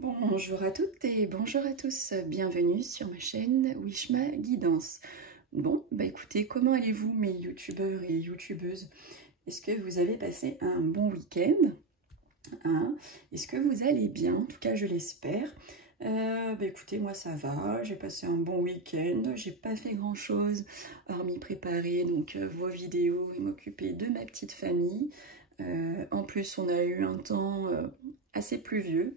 Bonjour à toutes et bonjour à tous, bienvenue sur ma chaîne Wishma Guidance. Écoutez, comment allez-vous mes youtubeurs et youtubeuses? Est-ce que vous avez passé un bon week-end, hein? Est-ce que vous allez bien? En tout cas, je l'espère. Écoutez, moi ça va, j'ai passé un bon week-end, j'ai pas fait grand-chose, hormis préparer vos vidéos et m'occuper de ma petite famille. En plus, on a eu un temps assez pluvieux.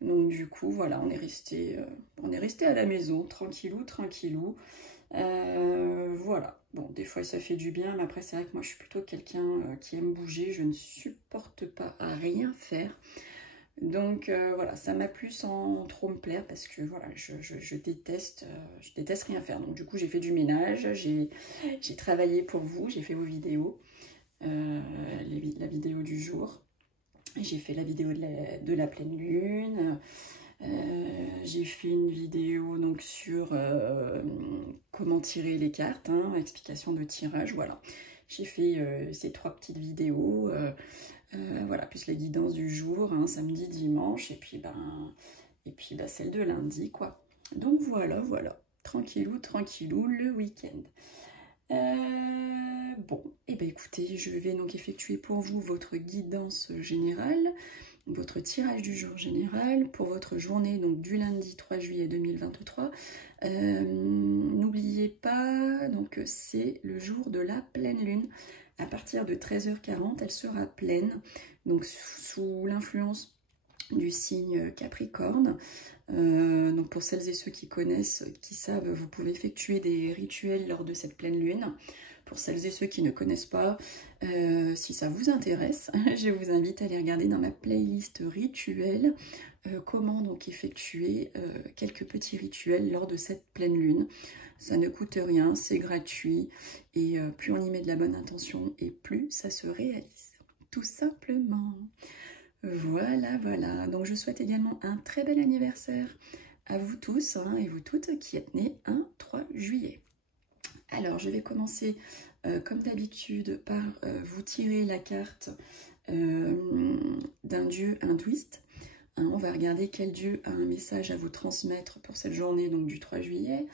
Donc du coup, voilà, on est resté à la maison, tranquillou, tranquillou. Voilà. Bon, des fois ça fait du bien, mais après c'est vrai que moi je suis plutôt quelqu'un qui aime bouger, je ne supporte pas à rien faire. Donc voilà, ça m'a plu sans trop me plaire parce que voilà, je déteste rien faire. Donc du coup j'ai fait du ménage, j'ai travaillé pour vous, j'ai fait vos vidéos, la vidéo du jour. J'ai fait la vidéo de la pleine lune, j'ai fait une vidéo donc sur comment tirer les cartes, hein, explication de tirage, voilà. J'ai fait ces 3 petites vidéos, voilà, plus la guidance du jour, hein, samedi, dimanche, et puis celle de lundi, quoi. Donc voilà, tranquillou, tranquillou, le week-end. Écoutez, je vais donc effectuer pour vous votre guidance générale, votre tirage du jour général pour votre journée donc du lundi 3 juillet 2023. N'oubliez pas, donc c'est le jour de la pleine lune. À partir de 13h40, elle sera pleine, donc sous l'influence du signe Capricorne. Donc pour celles et ceux qui connaissent, qui savent, vous pouvez effectuer des rituels lors de cette pleine lune. Pour celles et ceux qui ne connaissent pas, si ça vous intéresse, je vous invite à aller regarder dans ma playlist rituels comment donc effectuer quelques petits rituels lors de cette pleine lune. Ça ne coûte rien, c'est gratuit et plus on y met de la bonne intention et plus ça se réalise. Tout simplement. Voilà. Donc je souhaite également un très bel anniversaire à vous tous hein, et vous toutes qui êtes nés un 3 juillet. Alors je vais commencer comme d'habitude par vous tirer la carte d'un dieu hindouiste. Hein, on va regarder quel dieu a un message à vous transmettre pour cette journée donc du 3 juillet.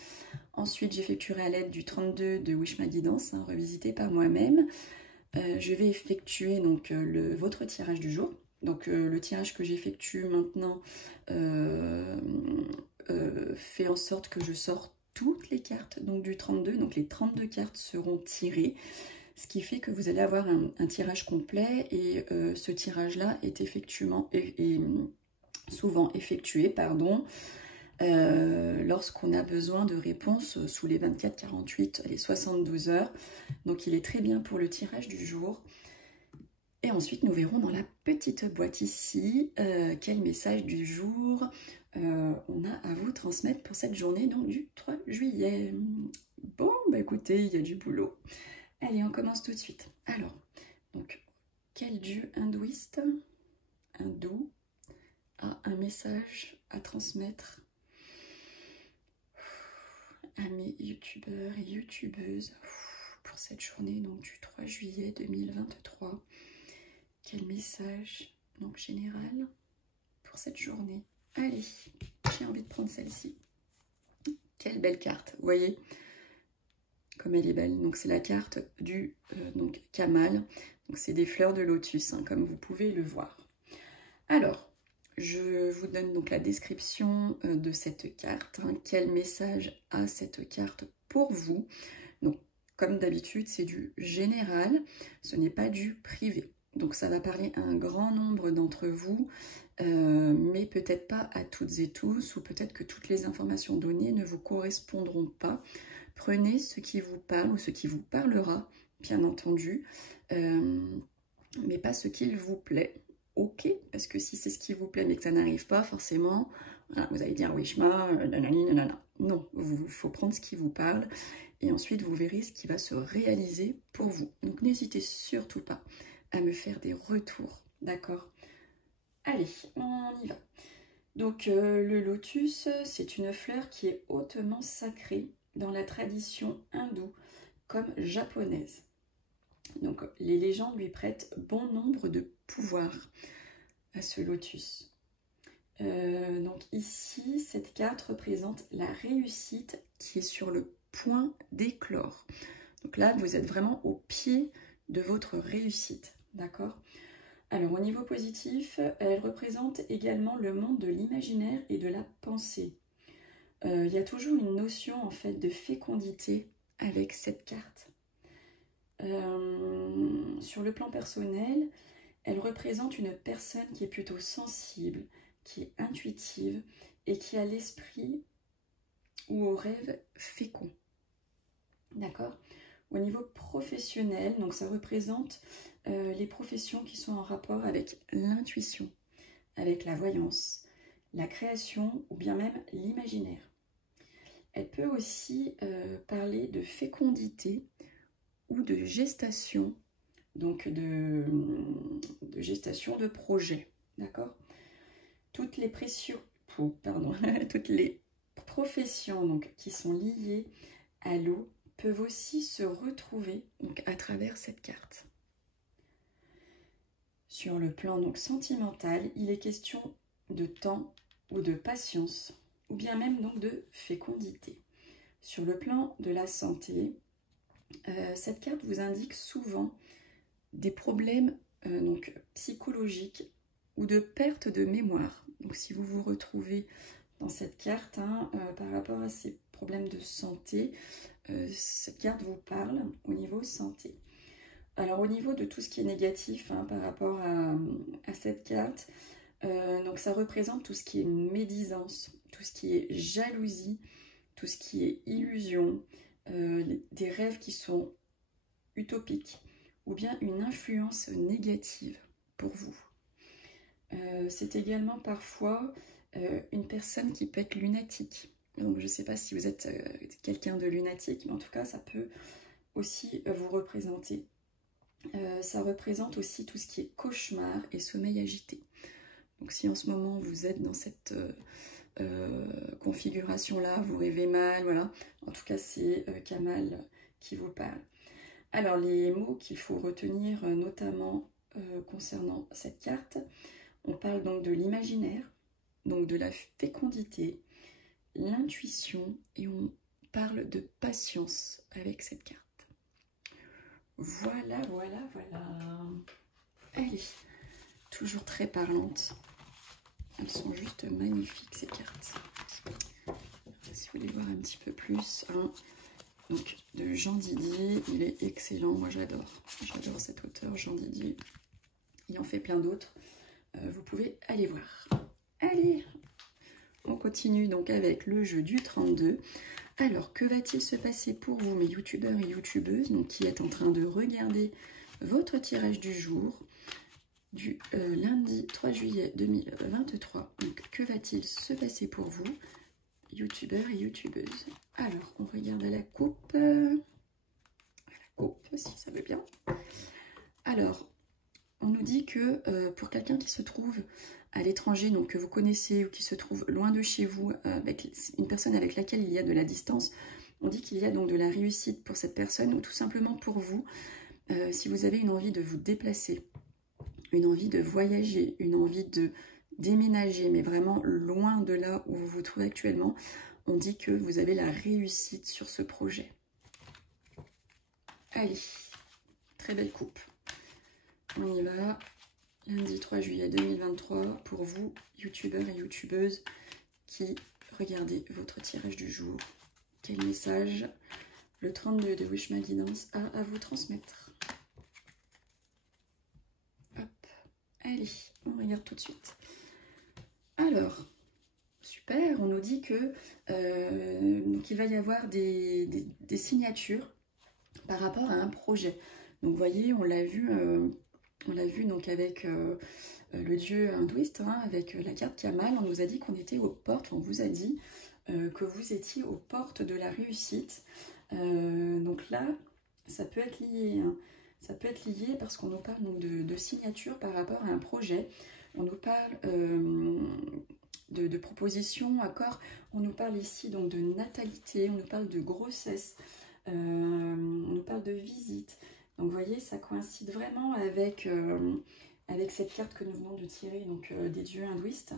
Ensuite j'effectuerai à l'aide du 32 de Wishma Guidance, hein, revisité par moi-même. Je vais effectuer donc votre tirage du jour. Donc le tirage que j'effectue maintenant fait en sorte que je sors toutes les cartes donc du 32. Donc les 32 cartes seront tirées. Ce qui fait que vous allez avoir un tirage complet et ce tirage-là est souvent effectué, lorsqu'on a besoin de réponses sous les 24, 48, les 72 heures. Donc il est très bien pour le tirage du jour. Et ensuite, nous verrons dans la petite boîte ici quel message du jour on a à vous transmettre pour cette journée donc, du 3 juillet. Bon, écoutez, il y a du boulot. Allez, on commence tout de suite. Alors, donc, quel dieu hindouiste, hindou, a un message à transmettre à mes youtubeurs et youtubeuses pour cette journée donc, du 3 juillet 2023? Quel message donc général pour cette journée? Allez, j'ai envie de prendre celle-ci. Quelle belle carte, vous voyez comme elle est belle. Donc c'est la carte du Kamal. Donc c'est des fleurs de lotus, hein, comme vous pouvez le voir. Alors, je vous donne donc la description de cette carte. Hein. Quel message a cette carte pour vous? Donc, comme d'habitude, c'est du général, ce n'est pas du privé. Donc ça va parler à un grand nombre d'entre vous, mais peut-être pas à toutes et tous, ou peut-être que toutes les informations données ne vous correspondront pas. Prenez ce qui vous parle ou ce qui vous parlera, bien entendu, mais pas ce qu'il vous plaît. Ok, parce que si c'est ce qui vous plaît mais que ça n'arrive pas, forcément, voilà, vous allez dire Wishma, nanana. Non, il faut prendre ce qui vous parle et ensuite vous verrez ce qui va se réaliser pour vous. Donc n'hésitez surtout pas à me faire des retours, d'accord? Allez, on y va. Donc le lotus, c'est une fleur qui est hautement sacrée dans la tradition hindoue comme japonaise. Donc les légendes lui prêtent bon nombre de pouvoirs à ce lotus. Donc ici, cette carte représente la réussite qui est sur le point d'éclore. Donc là, vous êtes vraiment au pied de votre réussite, d'accord? Alors au niveau positif, elle représente également le monde de l'imaginaire et de la pensée. Il y a toujours une notion en fait de fécondité avec cette carte. Sur le plan personnel, elle représente une personne qui est plutôt sensible, qui est intuitive et qui a l'esprit ou au rêve fécond. D'accord? Au niveau professionnel, donc ça représente les professions qui sont en rapport avec l'intuition, avec la voyance, la création ou bien même l'imaginaire. Elle peut aussi parler de fécondité ou de gestation, donc de gestation de projet, d'accord? Toutes les toutes les professions donc, qui sont liées à l'eau peuvent aussi se retrouver donc, à travers cette carte. Sur le plan donc, sentimental, il est question de temps ou de patience, ou bien même donc de fécondité. Sur le plan de la santé, cette carte vous indique souvent des problèmes donc, psychologiques ou de perte de mémoire. Donc si vous vous retrouvez dans cette carte par rapport à ces problèmes de santé, cette carte vous parle au niveau santé. Alors au niveau de tout ce qui est négatif par rapport à cette carte, donc ça représente tout ce qui est médisance, tout ce qui est jalousie, tout ce qui est illusion, des rêves qui sont utopiques ou bien une influence négative pour vous. C'est également parfois une personne qui peut être lunatique. Donc je ne sais pas si vous êtes quelqu'un de lunatique, mais en tout cas ça peut aussi vous représenter. Ça représente aussi tout ce qui est cauchemar et sommeil agité. Donc si en ce moment vous êtes dans cette configuration-là, vous rêvez mal, voilà. En tout cas c'est Kamal qui vous parle. Alors les mots qu'il faut retenir notamment concernant cette carte, on parle donc de l'imaginaire, donc de la fécondité, l'intuition et on parle de patience avec cette carte. Voilà, voilà, voilà. Allez, toujours très parlantes. Elles sont juste magnifiques ces cartes. Si vous voulez voir un petit peu plus, donc de Jean Didier, il est excellent, moi j'adore. J'adore cet auteur, Jean Didier. Il en fait plein d'autres. Vous pouvez aller voir. Allez, on continue donc avec le jeu du 32. Alors, que va-t-il se passer pour vous, mes youtubeurs et youtubeuses, donc qui êtes en train de regarder votre tirage du jour du lundi 3 juillet 2023. Donc, que va-t-il se passer pour vous, youtubeurs et youtubeuses? Alors, on regarde à la coupe. À la coupe, si ça veut bien. Alors, on nous dit que pour quelqu'un qui se trouve à l'étranger, donc que vous connaissez ou qui se trouve loin de chez vous, avec une personne avec laquelle il y a de la distance, on dit qu'il y a donc de la réussite pour cette personne ou tout simplement pour vous, si vous avez une envie de vous déplacer, une envie de voyager, une envie de déménager, mais vraiment loin de là où vous vous trouvez actuellement, on dit que vous avez la réussite sur ce projet. Allez, très belle coupe. On y va. Lundi 3 juillet 2023, pour vous, youtubeurs et youtubeuses, qui regardez votre tirage du jour. Quel message le 32 de Wish My Guidance a à vous transmettre? Hop, allez, on regarde tout de suite. Alors, super, on nous dit que qu'il va y avoir des signatures par rapport à un projet. Donc, vous voyez, on l'a vu donc avec le dieu hindouiste, avec la carte Kamal. On nous a dit qu'on était aux portes, on vous a dit que vous étiez aux portes de la réussite. Donc là, ça peut être lié. Ça peut être lié parce qu'on nous parle donc de signature par rapport à un projet. On nous parle de propositions, accords. On nous parle ici donc de natalité, on nous parle de grossesse, on nous parle de visite. Donc vous voyez, ça coïncide vraiment avec, avec cette carte que nous venons de tirer, donc des dieux hindouistes.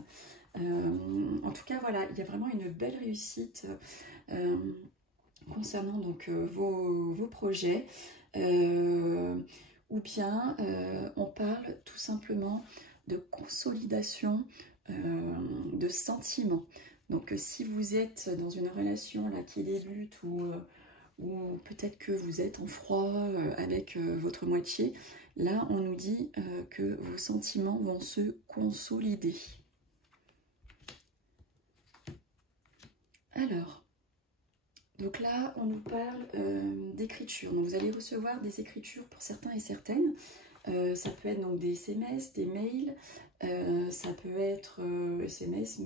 En tout cas, voilà, il y a vraiment une belle réussite concernant donc vos projets. Ou bien on parle tout simplement de consolidation de sentiments. Donc si vous êtes dans une relation là qui débute ou peut-être que vous êtes en froid avec votre moitié, là on nous dit que vos sentiments vont se consolider. Alors, donc là on nous parle d'écriture. Donc vous allez recevoir des écritures pour certains et certaines. Ça peut être donc des SMS, des mails, ça peut être SMS,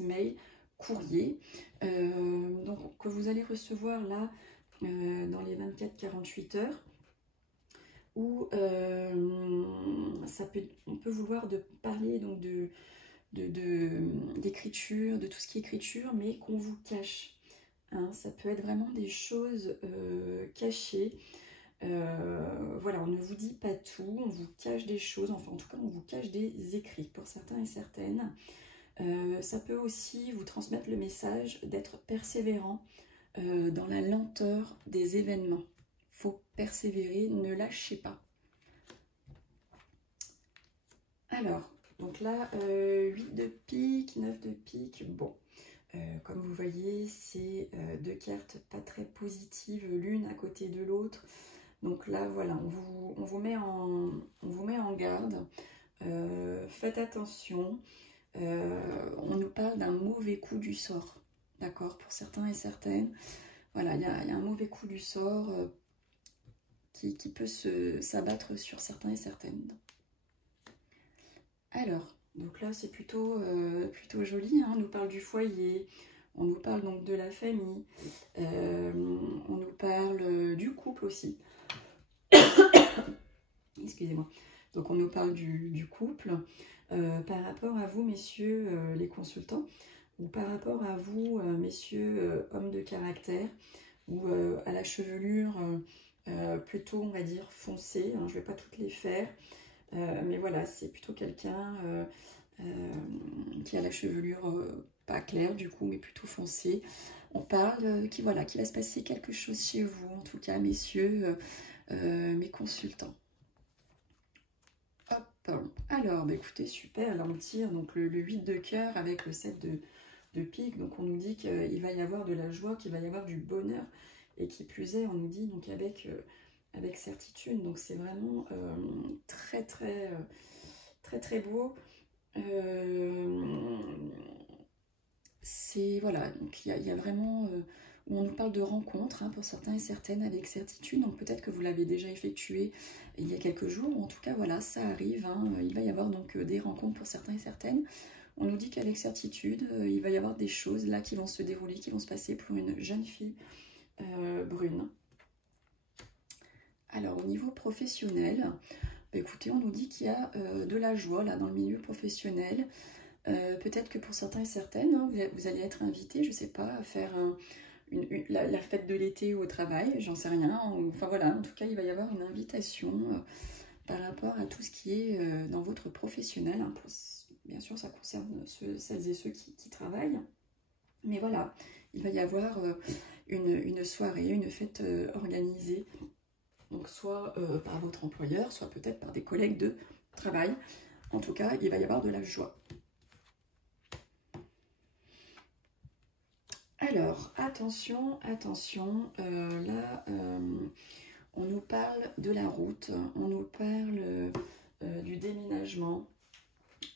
mail, courrier. Donc que vous allez recevoir là dans les 24-48 heures. Où on peut vouloir parler donc d'écriture, de tout ce qui est écriture, mais qu'on vous cache. Hein, ça peut être vraiment des choses cachées. Voilà, on ne vous dit pas tout, on vous cache des choses, enfin en tout cas on vous cache des écrits pour certains et certaines. Ça peut aussi vous transmettre le message d'être persévérant dans la lenteur des événements. Il faut persévérer, ne lâchez pas. Alors, donc là, 8 de pique, 9 de pique, bon. Comme vous voyez, c'est deux cartes pas très positives, l'une à côté de l'autre. Donc là, voilà, on vous met en garde. Faites attention. On nous parle d'un mauvais coup du sort. D'accord, pour certains et certaines. Voilà, il y a un mauvais coup du sort qui peut s'abattre sur certains et certaines. Alors, donc là, c'est plutôt joli. Hein. On nous parle du foyer. On nous parle donc de la famille. On nous parle du couple aussi. Excusez-moi. Donc on nous parle du couple par rapport à vous, messieurs les consultants, ou par rapport à vous, messieurs hommes de caractère, ou à la chevelure plutôt, on va dire, foncée. Hein, je ne vais pas toutes les faire, mais voilà, c'est plutôt quelqu'un qui a la chevelure pas claire du coup, mais plutôt foncée. On parle qu'il va se passer quelque chose chez vous, en tout cas, messieurs, mes consultants. Hop, alors, bah, écoutez, super, là on tire donc le 8 de cœur avec le 7 de pique, donc on nous dit qu'il va y avoir de la joie, qu'il va y avoir du bonheur, et qui plus est, on nous dit donc avec certitude, donc c'est vraiment très très beau. C'est, voilà, donc il y a vraiment, où on nous parle de rencontres hein, pour certains et certaines avec certitude, donc peut-être que vous l'avez déjà effectué il y a quelques jours, ou en tout cas voilà, ça arrive, hein, il va y avoir donc des rencontres pour certains et certaines. On nous dit qu'avec certitude, il va y avoir des choses là qui vont se dérouler, qui vont se passer pour une jeune fille brune. Alors au niveau professionnel, bah, écoutez, on nous dit qu'il y a de la joie là dans le milieu professionnel. Peut-être que pour certains et certaines, hein, vous allez être invités, je ne sais pas, à faire la fête de l'été au travail, j'en sais rien. Enfin voilà, en tout cas, il va y avoir une invitation par rapport à tout ce qui est dans votre professionnel. Hein, bien sûr, ça concerne celles et ceux qui travaillent. Mais voilà, il va y avoir une soirée, une fête organisée. Donc soit par votre employeur, soit peut-être par des collègues de travail. En tout cas, il va y avoir de la joie. Alors, attention, là, on nous parle de la route, on nous parle du déménagement,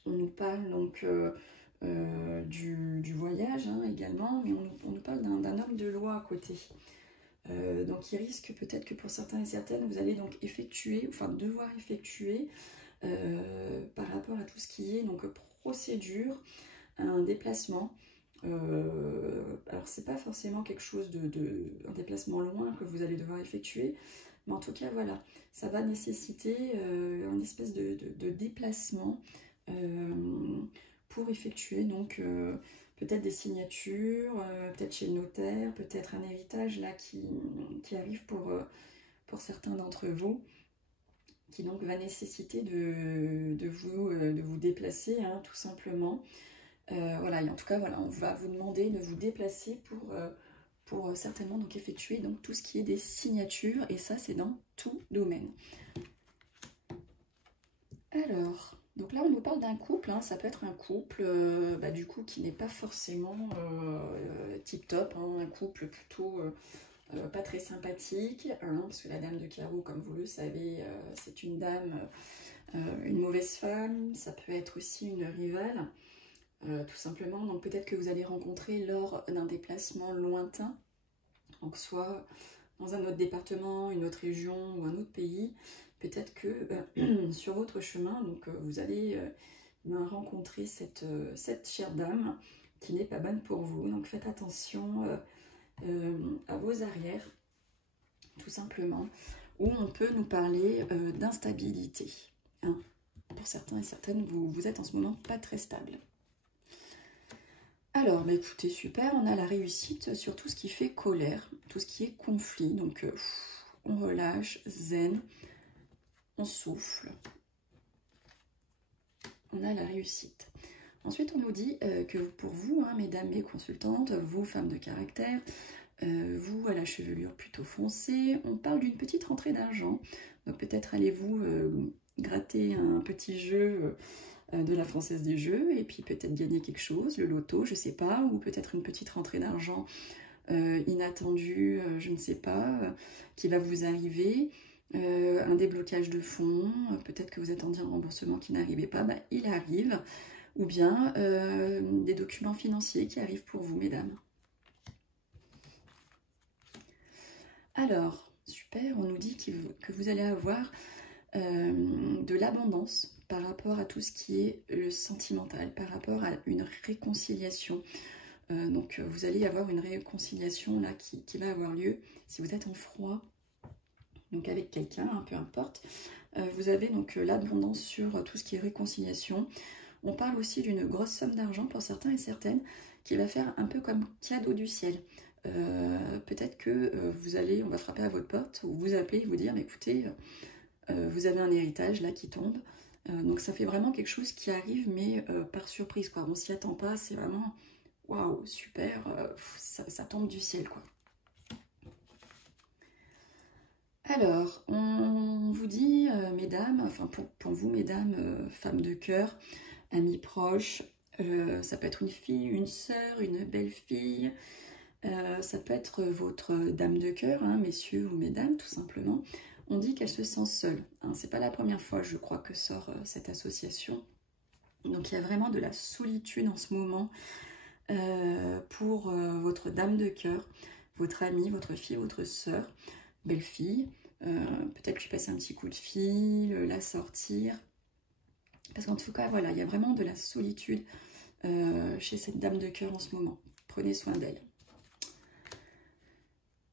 on nous parle donc du voyage hein, également, mais on nous parle d'un homme de loi à côté. Donc il risque peut-être que pour certains et certaines, vous allez donc devoir effectuer par rapport à tout ce qui est donc procédure, un déplacement. Alors c'est pas forcément quelque chose un déplacement loin que vous allez devoir effectuer, mais en tout cas voilà, ça va nécessiter un espèce de déplacement pour effectuer donc peut-être des signatures, peut-être chez le notaire, peut-être un héritage là qui arrive pour certains d'entre vous. qui donc va nécessiter de vous déplacer, hein, tout simplement. Voilà, et en tout cas, voilà, on va vous demander de vous déplacer pour certainement donc effectuer donc tout ce qui est des signatures, et ça c'est dans tout domaine. Alors, donc là on nous parle d'un couple, hein, ça peut être un couple du coup qui n'est pas forcément tip top, hein, un couple plutôt pas très sympathique, hein, parce que la dame de carreau, comme vous le savez, c'est une dame, une mauvaise femme, ça peut être aussi une rivale. Tout simplement, donc peut-être que vous allez rencontrer lors d'un déplacement lointain, donc soit dans un autre département, une autre région ou un autre pays, peut-être que sur votre chemin, donc vous allez rencontrer cette chère dame qui n'est pas bonne pour vous, donc faites attention à vos arrières, tout simplement, où on peut nous parler d'instabilité, hein. Pour certains et certaines, vous êtes en ce moment pas très stable. Alors, bah écoutez, super, on a la réussite sur tout ce qui fait colère, tout ce qui est conflit. Donc, on relâche, zen, on souffle. On a la réussite. Ensuite, on nous dit que pour vous, hein, mesdames mes consultantes, vous, femmes de caractère, vous, à la chevelure plutôt foncée, on parle d'une petite rentrée d'argent. Donc, peut-être allez-vous gratter un petit jeu de la Française des Jeux, et puis peut-être gagner quelque chose, le loto, je sais pas, ou peut-être une petite rentrée d'argent inattendue, je ne sais pas, qui va vous arriver, un déblocage de fonds, peut-être que vous attendiez un remboursement qui n'arrivait pas, bah, il arrive, ou bien des documents financiers qui arrivent pour vous, mesdames. Alors, super, on nous dit que vous allez avoir de l'abondance par rapport à tout ce qui est le sentimental, par rapport à une réconciliation. Donc vous allez avoir une réconciliation là qui va avoir lieu si vous êtes en froid, donc avec quelqu'un, hein, peu importe. Vous avez donc l'abondance sur tout ce qui est réconciliation. On parle aussi d'une grosse somme d'argent pour certains et certaines qui va faire un peu comme cadeau du ciel. Peut-être que on va frapper à votre porte ou vous appeler et vous dire, mais écoutez, vous avez un héritage là qui tombe. Donc ça fait vraiment quelque chose qui arrive, mais par surprise, quoi. On s'y attend pas, c'est vraiment waouh, super, ça tombe du ciel, quoi. Alors, on vous dit, mesdames, enfin pour vous, mesdames, femmes de cœur, amis proches, ça peut être une fille, une sœur, une belle-fille, ça peut être votre dame de cœur, hein, messieurs ou mesdames, tout simplement. On dit qu'elle se sent seule, hein. C'est pas la première fois, je crois, que sort cette association. Donc il y a vraiment de la solitude en ce moment pour votre dame de cœur, votre amie, votre fille, votre sœur, belle-fille. Peut-être lui passer un petit coup de fil, la sortir. Parce qu'en tout cas, voilà, il y a vraiment de la solitude chez cette dame de cœur en ce moment. Prenez soin d'elle.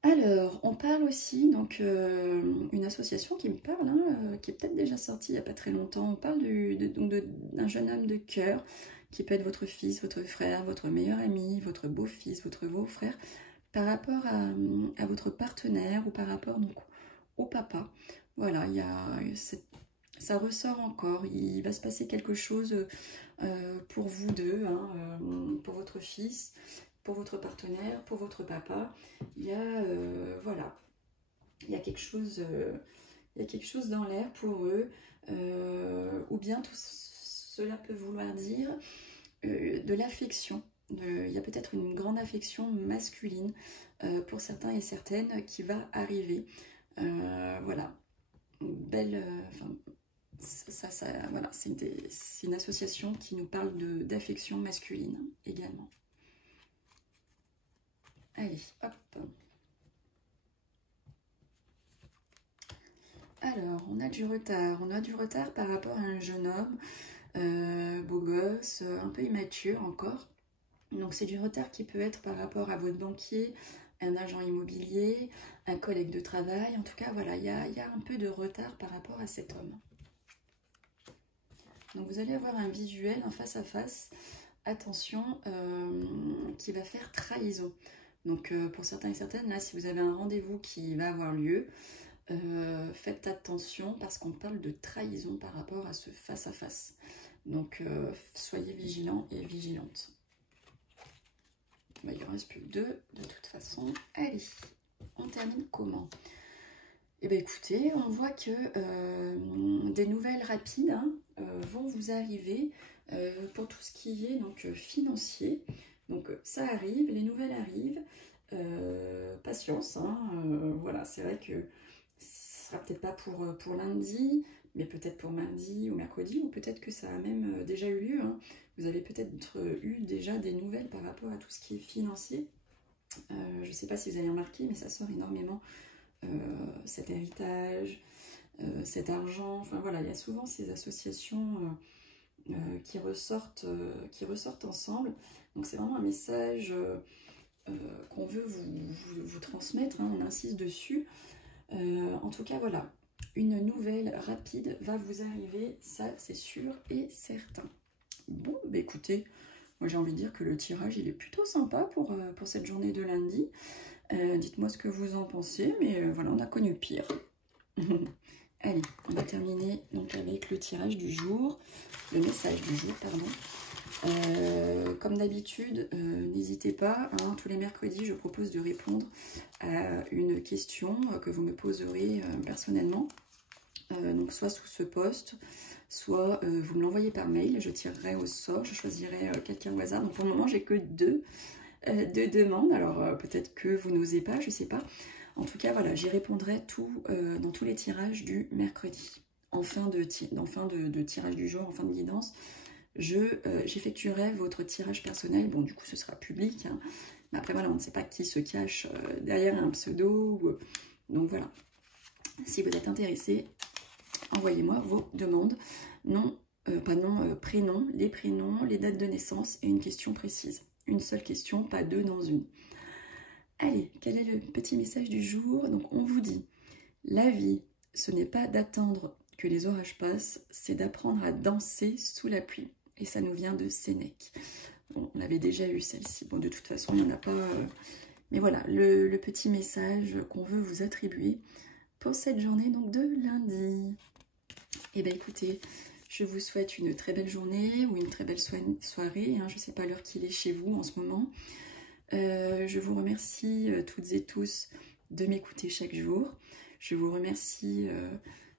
Alors, on parle aussi, donc, une association qui me parle, hein, qui est peut-être déjà sortie il n'y a pas très longtemps. On parle d'un jeune homme de cœur, qui peut être votre fils, votre frère, votre meilleur ami, votre beau-fils, votre beau-frère, par rapport à votre partenaire ou par rapport donc, au papa. Voilà, ça ressort encore, il va se passer quelque chose pour vous deux, hein, pour votre fils, pour votre partenaire, pour votre papa. Il y a, voilà, il y a quelque chose dans l'air pour eux, ou bien tout cela peut vouloir dire de l'affection. Il y a peut-être une grande affection masculine pour certains et certaines qui va arriver. Voilà, belle, voilà, c'est une association qui nous parle d'affection masculine également. Allez, hop. Alors, on a du retard. On a du retard par rapport à un jeune homme, beau gosse, un peu immature encore. Donc, c'est du retard qui peut être par rapport à votre banquier, un agent immobilier, un collègue de travail. En tout cas, voilà, il y a un peu de retard par rapport à cet homme. Donc, vous allez avoir un visuel, un face-à-face, attention, qui va faire trahison. Donc, pour certains et certaines, là, si vous avez un rendez-vous qui va avoir lieu, faites attention parce qu'on parle de trahison par rapport à ce face-à-face. Donc, soyez vigilants et vigilantes. Bah, il en reste plus que 2 de toute façon. Allez, on termine comment? Eh bien écoutez, on voit que des nouvelles rapides vont vous arriver pour tout ce qui est donc financier. Donc ça arrive, les nouvelles arrivent. Patience, voilà, c'est vrai que ce sera peut-être pas pour lundi, mais peut-être pour mardi ou mercredi, ou peut-être que ça a même déjà eu lieu. Vous avez peut-être eu déjà des nouvelles par rapport à tout ce qui est financier. Je ne sais pas si vous avez remarqué, mais ça sort énormément. Cet héritage, cet argent, enfin voilà, il y a souvent ces associations qui ressortent ensemble. Donc c'est vraiment un message qu'on veut vous transmettre, on insiste dessus. En tout cas, voilà, une nouvelle rapide va vous arriver, ça c'est sûr et certain. Bon, bah écoutez, moi j'ai envie de dire que le tirage il est plutôt sympa pour cette journée de lundi. Dites-moi ce que vous en pensez, mais voilà, on a connu pire. Allez, on va terminer donc avec le tirage du jour, le message du jour, pardon. Comme d'habitude, n'hésitez pas, tous les mercredis, je propose de répondre à une question que vous me poserez personnellement, donc soit sous ce post, soit vous me l'envoyez par mail, je tirerai au sort, je choisirai quelqu'un au hasard. Donc pour le moment, j'ai que deux demandes, alors peut-être que vous n'osez pas, je sais pas. En tout cas, voilà, j'y répondrai dans tous les tirages du mercredi. En fin de tirage du jour, en fin de guidance, j'effectuerai votre tirage personnel. Bon, du coup, ce sera public. Mais après, voilà, on ne sait pas qui se cache derrière un pseudo. Donc voilà. Si vous êtes intéressé, envoyez-moi vos demandes. Prénom, les prénoms, les dates de naissance et une question précise. Une seule question, pas deux dans une. Allez, quel est le petit message du jour? Donc on vous dit, la vie, ce n'est pas d'attendre que les orages passent, c'est d'apprendre à danser sous la pluie. Et ça nous vient de Sénèque. Bon, on avait déjà eu celle-ci. Bon, de toute façon, il n'y en a pas... Mais voilà, le petit message qu'on veut vous attribuer pour cette journée donc de lundi. Eh bien écoutez, je vous souhaite une très belle journée ou une très belle soirée. Je ne sais pas l'heure qu'il est chez vous en ce moment. Je vous remercie toutes et tous de m'écouter chaque jour. Je vous remercie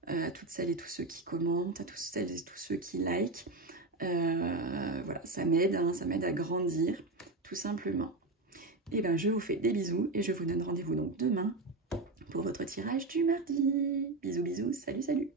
à toutes celles et tous ceux qui commentent, à toutes celles et tous ceux qui likent. Voilà, ça m'aide à grandir, tout simplement. Et bien, je vous fais des bisous et je vous donne rendez-vous donc demain pour votre tirage du mardi. Bisous, bisous, salut, salut!